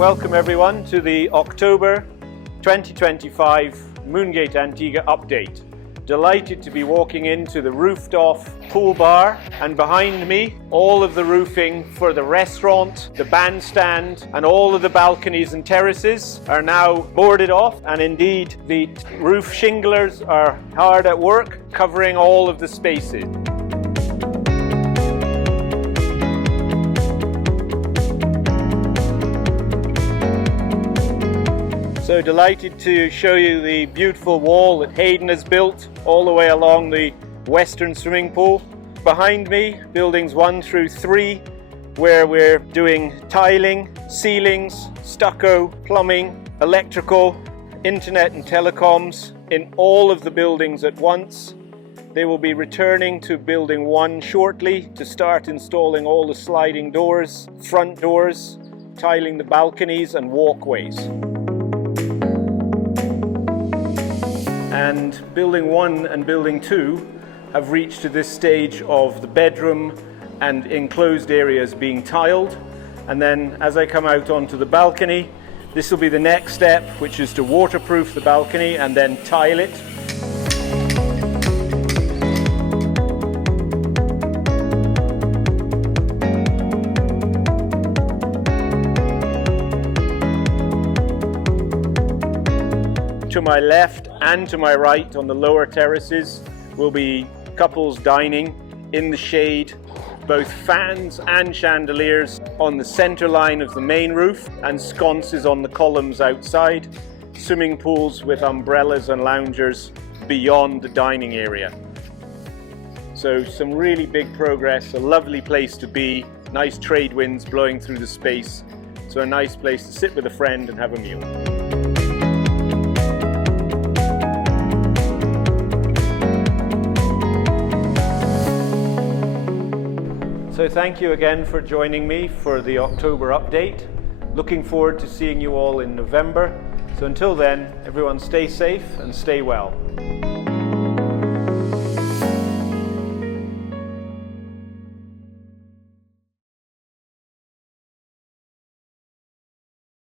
Welcome everyone to the October 2025 Moongate Antigua update. Delighted to be walking into the roofed-off pool bar, and behind me all of the roofing for the restaurant, the bandstand and all of the balconies and terraces are now boarded off, and indeed the roof shinglers are hard at work covering all of the spaces. So delighted to show you the beautiful wall that Hayden has built all the way along the western swimming pool. Behind me, buildings 1 through 3, where we're doing tiling, ceilings, stucco, plumbing, electrical, internet and telecoms in all of the buildings at once. They will be returning to building 1 shortly to start installing all the sliding doors, front doors, tiling the balconies and walkways. And building 1 and building 2 have reached to this stage of the bedroom and enclosed areas being tiled. And then as I come out onto the balcony, this will be the next step, which is to waterproof the balcony and then tile it. To my left and to my right on the lower terraces will be couples dining in the shade, both fans and chandeliers on the center line of the main roof and sconces on the columns outside, swimming pools with umbrellas and loungers beyond the dining area. So some really big progress, a lovely place to be, nice trade winds blowing through the space, so a nice place to sit with a friend and have a meal. So thank you again for joining me for the October update. Looking forward to seeing you all in November. So until then, everyone stay safe and stay well.